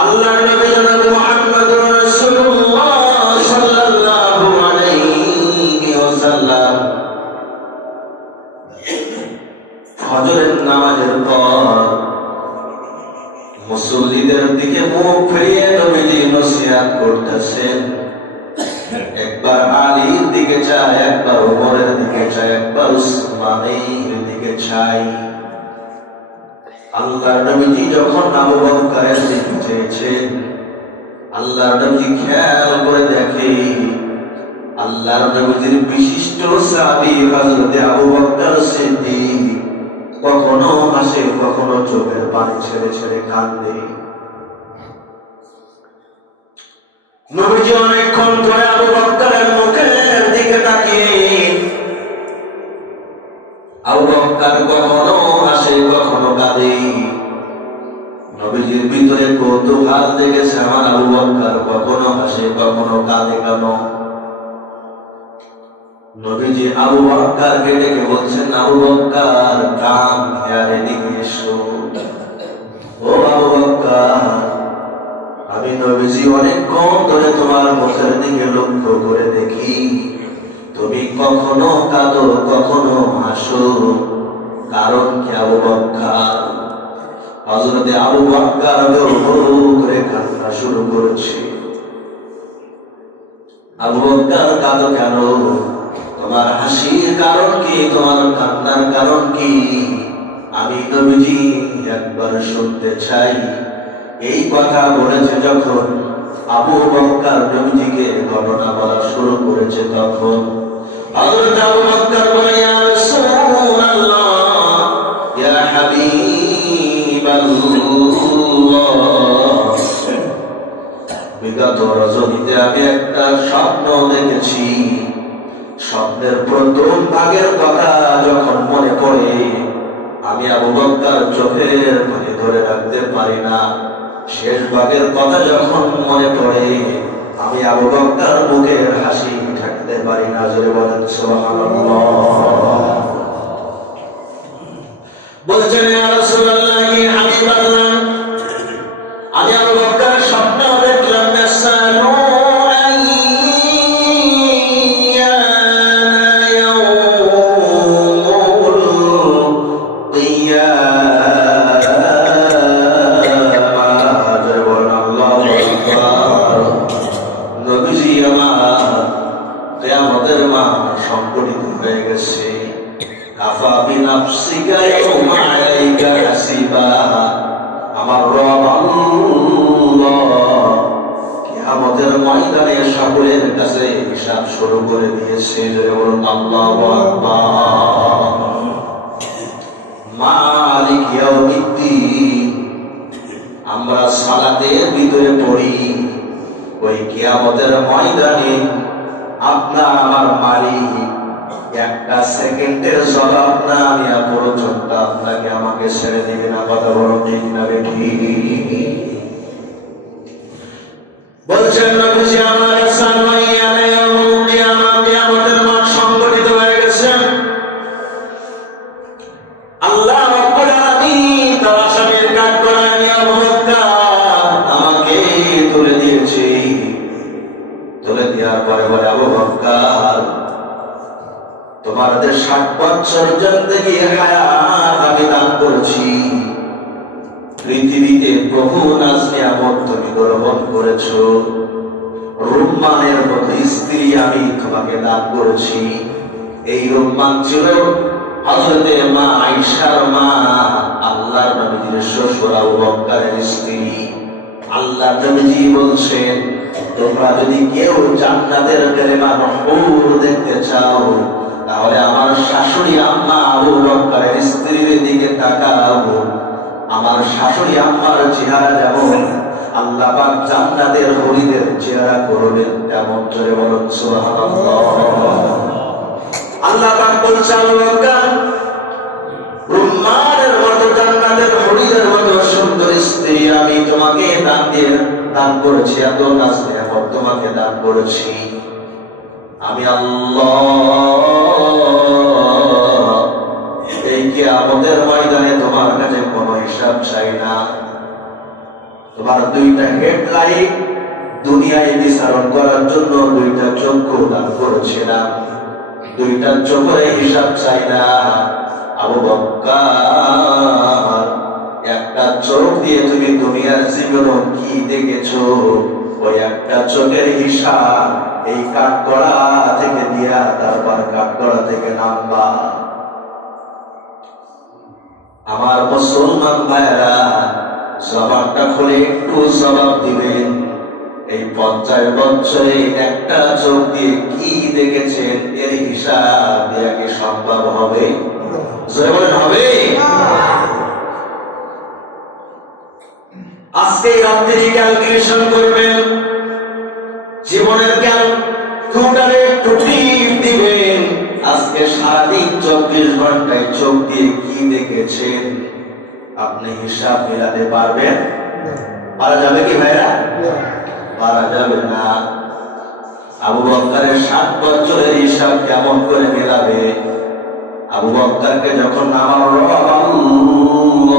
আল্লাহর নবী জনাব মুহাম্মদুর রাসূলুল্লাহ সাল্লাল্লাহু আলাইহি ওয়াসাল্লাম ফজরের নামাজের পর মুসল্লিদের দিকে মুখ ফিরিয়ে নবীজি নসিহত করতেছেন। একবার আলীর দিকে চায়, একবার ওমরের দিকে চায়, একবার উসমানের দিকে চায়। আল্লাহর নবীজি যখন আবু বকরের দিকে চেয়েছেন, আল্লাহর নবীজি খেয়াল করে দেখে আল্লাহর নবীজির বিশিষ্ট সাহাবী হযরত আবু বকর সিদ্দিক কখনো হাসে, কখনো চোখের পানি ছেড়ে ছেড়ে কাঁদে। নবীজি অনেকক্ষণ ধরে আবু বকরের মুখের দিকে তাকিয়ে, আবু বকর কখনো হাসে, কখনো কাঁদে। নবীজির ভিতরে কৌতূহল জেগেছে, আমার আবু বকর কখনো হাসে, কখনো কাঁদে কেন? নবীজি আবু বকরকে ডেকে বলছেন, আবু বকর কাম হেয়ার এদিকে এসো। ও আবু বকর, আমি নবীজি অনেকক্ষণ ধরে তোমার মুখের দিকে লক্ষ্য করে দেখি, তুমি কখনো কাঁদো, কখনো হাসো, কারণ কি আবু বকর? হযরতে আবু বকর করে কান্না শুরু করেছে। আবু বকর কাঁদো কেন? তোমার হাসির কারণ কি? তোমার কান্নার কারণ কি? আমি নবীজি একবার শুনতে চাই। এই কথা বলেছে যখন আবু বকর নবীজিকে ঘটনা বলা শুরু করেছে, তখন হযরত আবু বকর বলে, ইয়া রাসূলুল্লাহ, ইয়া হাবিবাল্লাহ, বিগত রজনীতে আমি একটা স্বপ্ন দেখেছি। স্বপ্নের প্রথম ভাগের কথা যখন মনে পড়ে, আমি আবু বকর চোখের পানি ধরে রাখতে পারি না। শেষ ভাগের কথা যখন মনে পড়ে, আমি আবু বকর মুখের হাসি ঢাকতে পারি না। জোরে বলেন সুবহানাল্লাহ। বলছেন, ইয়া রাসূলুল্লাহ, ইয়া হাবিবাল্লাহ, আমি আবু বকর স্বপ্ন দেখলাম, নাসালু সংগঠিত হয়ে গেছে। কাফা বিনাফসিকা ইয়াউমা আলাইকা হাসিবা, আমার রব আল্লাহ কিয়ামতের ময়দানে সকলের কাছে হিসাব শুরু করে দিয়েছে। জোরে বলুন আল্লাহু আকবার। মালিক ইয়াউমিদ্দিন, আমরা সালাতের ভিতরে পড়ি, ওই কিয়ামতের ময়দানে আপনার আমার মালিক একটা সেকেন্ডের জবাব না আমি পর্যন্ত আপনাকে আমাকে ছেড়ে দিবে না। কথা বড় ঠিক না ঠিক? বলছেন নবীজি, আমার কিয়ামতের মাঠ সংগঠিত হয়ে গেছে। আল্লাহ রাব্বুল আলামিন তার আসামির কাঠ করায় নিয়ে আবু বকর আমাকে তুলে দিয়েছে। তুলে দেওয়ার পরে বলে, আবু বকর, তোমার 60 বছর জিন্দেগি হায়াত আমি দান করেছি। পৃথিবীতে বহু নাজ নিয়ামত তুমি গ্রহণ করেছো। রুম্মানের মতো স্ত্রী আমি তোমাকে দান করেছি। এই রুম্মান ছিল হযরতে মা আয়েশার মা, আল্লাহর নবীর শ্বশুর আবু বকরের স্ত্রী। আল্লাহর নবী বলছেন, তোমরা যদি কেউ জান্নাতের মেহমান হুর দেখতে চাও, তাহলে আমার শাশুড়ি আম্মা আবু বকরের স্ত্রীর দিকে তাকাও। আমার শাশুড়ি আম্মার চেহারা যেমন আল্লাহ পাক জান্নাতের হরিদের চেহারা করবেন তেমন। জোরে বলুন সুবহানাল্লাহ। আল্লাহ পাক বলছেন, আবু বকর, রুম্মানের মতো জান্নাতের হরিদের মতো সুন্দর স্ত্রী আমি তোমাকে দান করেছি। এত নাজ নিয়ামত তোমাকে দান করেছি। আমি আল্লাহ এই কিয়ামতের ময়দানে তোমার কাছে কোনো হিসাব চাই না। তোমার দুইটা হেডলাইট দুনিয়ায় বিচারণ করার জন্য দুইটা চক্ষু দান করেছিলাম, দুইটা চোখের হিসাব চাই না। আবু বকর, একটা চোখ দিয়ে তুমি দুনিয়ার জীবন কি দেখেছো, ওই একটা চোখের হিসাব এই কাঠগড়া থেকে দিয়া তারপর কাঠগড়া থেকে নামবা। আমার মুসলমান ভাইরা, জবাবটা খুলে একটু জবাব দিবেন। এই 50 বছরে একটা চোখ দিয়ে কি দেখেছেন, এর হিসাব দেয়া কি সম্ভব হবে? হবে? আজকে রাত্রি ক্যালকুলেশন করবেন, জীবনের ক্যালকুলেটরে টিপ দিবেন। আজকে সারাদিন 24 ঘন্টায় চোখ দিয়ে কি দেখেছেন, আপনি হিসাব মেলাতে পারবেন? পারা যাবে কি ভাইরা? পারা যাবে না। আবু বকরের 7 বছরের হিসাব কেমন করে মেলাবে? আবু বকরকে যখন আমার রব আল্লাহ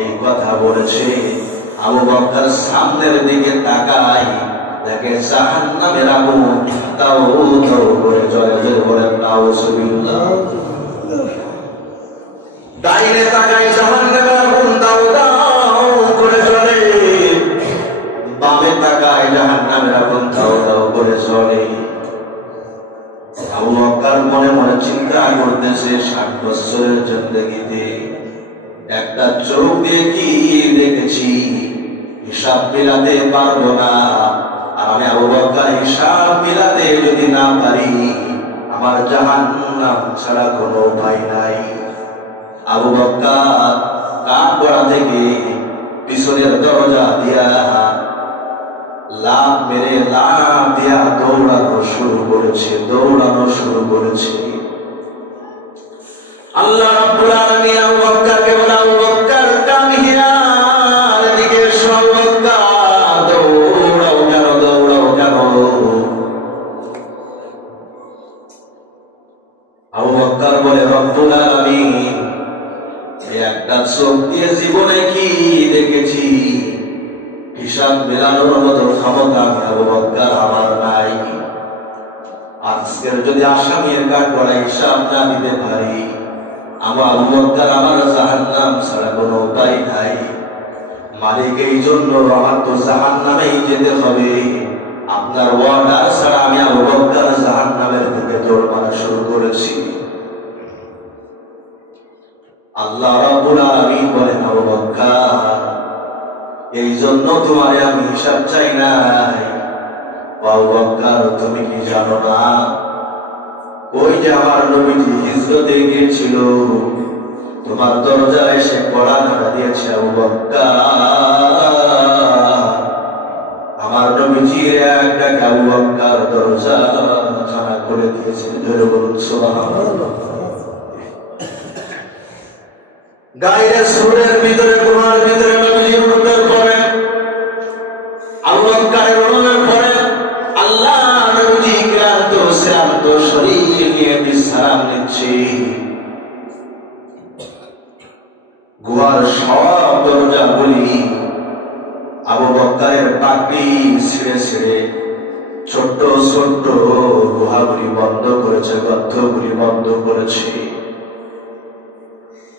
এই কথা বলেছে, আবু বকর সামনের দিকে তাকাই, দেখে জাহান্নামের আগুন তাও তাও করে জ্বলে বলেন নাউজুবিল্লাহ। ডাইনে তাকায় জাহান্নামের আগুন তাও তাও করে জ্বলে, বামে তাকায় জাহান্নামের আগুন তাও তাও করে জ্বলে। আবু বকর মনে মনে চিন্তা করতেছে, 60 বছরের জিন্দেগিতে একটা চোখ দিয়ে কি দেখেছি, হিসাব মিলাতে পারবো না। আর আমি আবু বকর হিসাব মিলাতে যদি না পারি, আমার জাহান্নাম ছাড়া কোনো উপায় নাই। আবু বকর কাঠগড়া থেকে পিছনের দরজা দিয়া লাফ মেরে লাফ দিয়া দৌড়ানো শুরু করেছে। আল্লাহ রাব্বুল আলামিন আবু বকরকে বলে, আবু বকর কাম হিয়া, এদিকে এসো আবু বকর, দৌড়াও কেন? আবু বকর বলে, রব্বুল আলামিন, একটা চোখ দিয়ে জীবনে কি দেখেছি, হিসাব মেলানোর মতো ক্ষমতা আবু বকর আমার নাই। আজকের যদি আসামির কাঠগড়া হিসাব না দিতে পারি, আমার আবু বকর আমার জাহান্নাম ছাড়া কোনো উপায় নাই। মালিক এই জন্য আমার তো জাহান্নামেই যেতে হবে, আপনার ওয়ার্ডার ছাড়া আমি আবু বকর জাহান্নামের দিকে দৌড় মারা শুরু করেছি। আল্লাহ রাব্বুল আলামিন বলেন, আবু বকর, এই জন্য তোমারে আমি হিসাব চাই নাই। আবু বকর, তুমি কি জানো না, ওই যে আমার নবীজি হিজরতে গিয়েছিল, তোমার দরজায় এসে কড়া নাড়া দিয়েছে আবু বকর। আমার নবীজির এক ডাকে আবু বকর দরজা জানা করে দিয়েছে। জোরে বলুন সুবহানাল্লাহ। গায়ের সুরের ভিতরে, তোমার ভিতরে নবীজি অনুভব করেন, আবু বকরের অনুভব করেন, আল্লাহ নবীজি ক্লান্ত শরীর নিয়ে বিশ্রাম নিচ্ছে। গুহার সব দরজা বলি আবু বকরের পাগড়ি ছিঁড়ে ছোট্ট ছোট্ট গুহাগুলি বন্ধ করেছে, গর্তগুলি বন্ধ করেছে।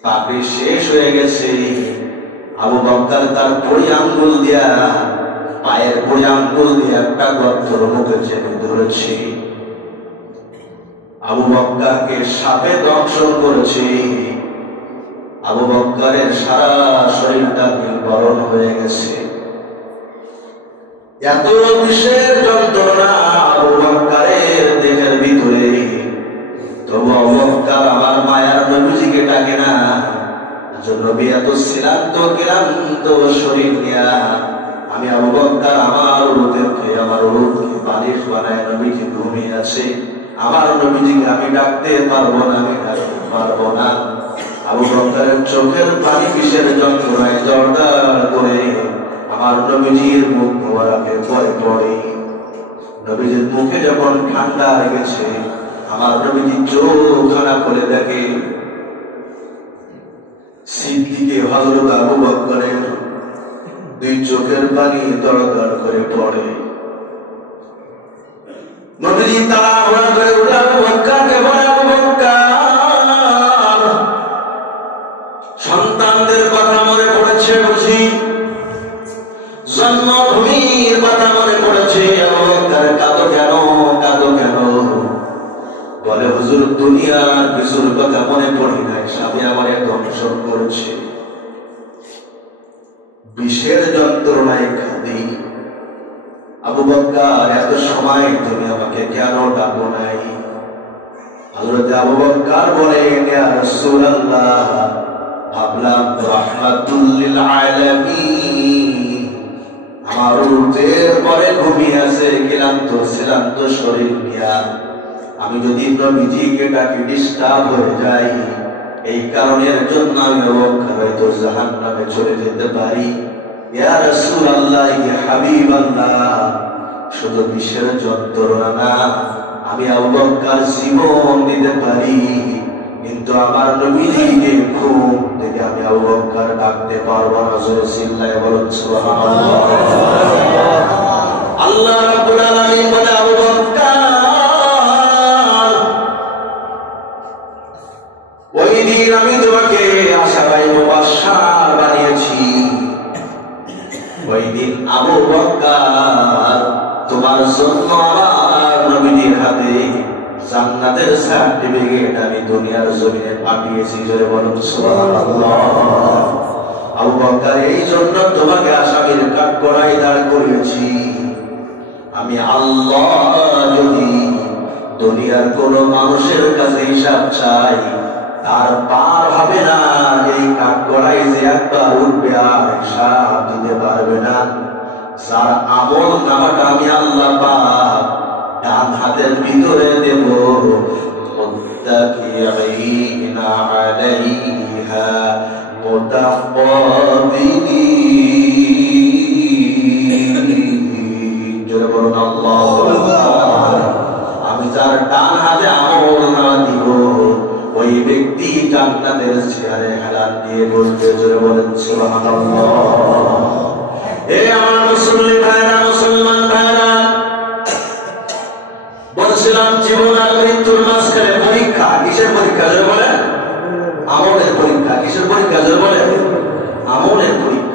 পাগড়ি শেষ হয়ে গেছে। আবু বকর তার বড়ি আঙ্গুল দিয়া, পায়ের বড়ি আঙ্গুল দিয়ে একটা গর্তর মুখে চেপে ধরেছে। আবু বকরকে সাপে দংশন করেছে। আবু বকরের সারা শরীরটা নীলবরণ হয়ে গেছে। এত বিষের যন্ত্রণা আবু বকরের দেহের ভিতরে, তবু আবু বকর আমার মায়ার নবীজিকে ডাকে না। নবী এত ক্লান্ত শরীর নিয়া, আমি আবু বকর আমার উরুকে বালিশ বানায় নবীজি ঘুমিয়ে আছে। আমার নবীজিকে আমি ডাকতে পারবো না, আমি ডাকতে পারবো না। আবু বকরের চোখের পানি বিষের যন্ত্রণায় জড়দার করে আমার নবীজির মুখ মোবারকে পড়ে। নবীজির মুখে যখন ঠান্ডা লেগেছে, আমার নবীজি চোখ খানা করে দেখে সিদ্দিকে হযরত আবু বকরের দুই চোখের পানি দরদর করে পড়ে। নবীজি তাড়াহুড়া করে উঠে আবু বকরকে বলে, আবু বকর, সন্তানদের কথা মনে পড়েছে বুঝি? জন্মভূমির কথা মনে পড়েছে? আবু বকর, কাঁদো কেন, কাঁদো কেন? বলে, হুজুর, দুনিয়ার কিছুর কথা মনে পড়ে নাই, স্বামী আমারে দংশন করেছে, বিষের যন্ত্রণায় কাঁদি। আবু বকর, এত সময় তুমি আমাকে কেন ডাকো নাই? হযরত আবু বকর বলেন, ইয়া রাসূলুল্লাহ, ভাবলাম রাহমাতুল লিল আলামিন, আমার উটের পরে ঘুমিয়ে আছে, ক্লান্ত ছিলাম তো শরীর নিয়া, আমি যদি নবীজিকে ডাকি ডিস্টার্ব হয়ে যাই, এই কারণের জন্য আমি আবু বকর হয়তো জাহান্নামে চলে যেতে পারি। ইয়া রাসূলুল্লাহ, ইয়া হাবিবাল্লাহ, শুধু বিষের যন্ত্রণা না, আমি আবু বকর জীবন দিতে পারি, কিন্তু আমার নবীজিকে ঘুম থেকে আমি আবু বকর ডাকতে পারবো না। জোরে চিল্লায়ে বলুন সুবহানাল্লাহ। আল্লাহ রাব্বুল আলামিন বলে, আবু বকর, ওই দিন আমি তোমাকে আশাবাই মুবাশশার বানিয়েছি, ওই দিন আবু বকর তোমার জন্য আমার নবীজির হাতে জান্নাতের সার্টিফিকেট আমি দুনিয়ার জমিনে পাঠিয়েছি। জোরে বলুন সুবহানাল্লাহ। আবু বকর, এই জন্য তোমাকে আসামির কাঠগড়ায় দাঁড় করিয়েছি। আমি আল্লাহ যদি দুনিয়ার কোন মানুষের কাছে হিসাব চাই, তার পার হবে না, এই কাঠগড়ায় যে একবার উঠবে আর হিসাব দিতে পারবে না। যার আমল নামাটা আমি আল্লাহ পাক ডান হাতের ভিতরে দেব, মুত্তাকিইনা আলাইহা মুতাফাদ্দিলিন। জোরে বলুন আল্লাহু আকবার। আমি যার ডান হাতে আমল নামা দিব, ওই ব্যক্তি জান্নাতের চেয়ারে হেলান দিয়ে বসবে। জোরে বলেন সুবহানাল্লাহ। এ আমার মুসলিম ভাইরা, মুসলমান ভাইরা, বলছিলাম জীবন আর মৃত্যুর মাঝখানে পরীক্ষা। কিসের পরীক্ষা? জোরে বলেন। আমলের পরীক্ষা। কিসের পরীক্ষা? জোরে বলেন। আমলের পরীক্ষা।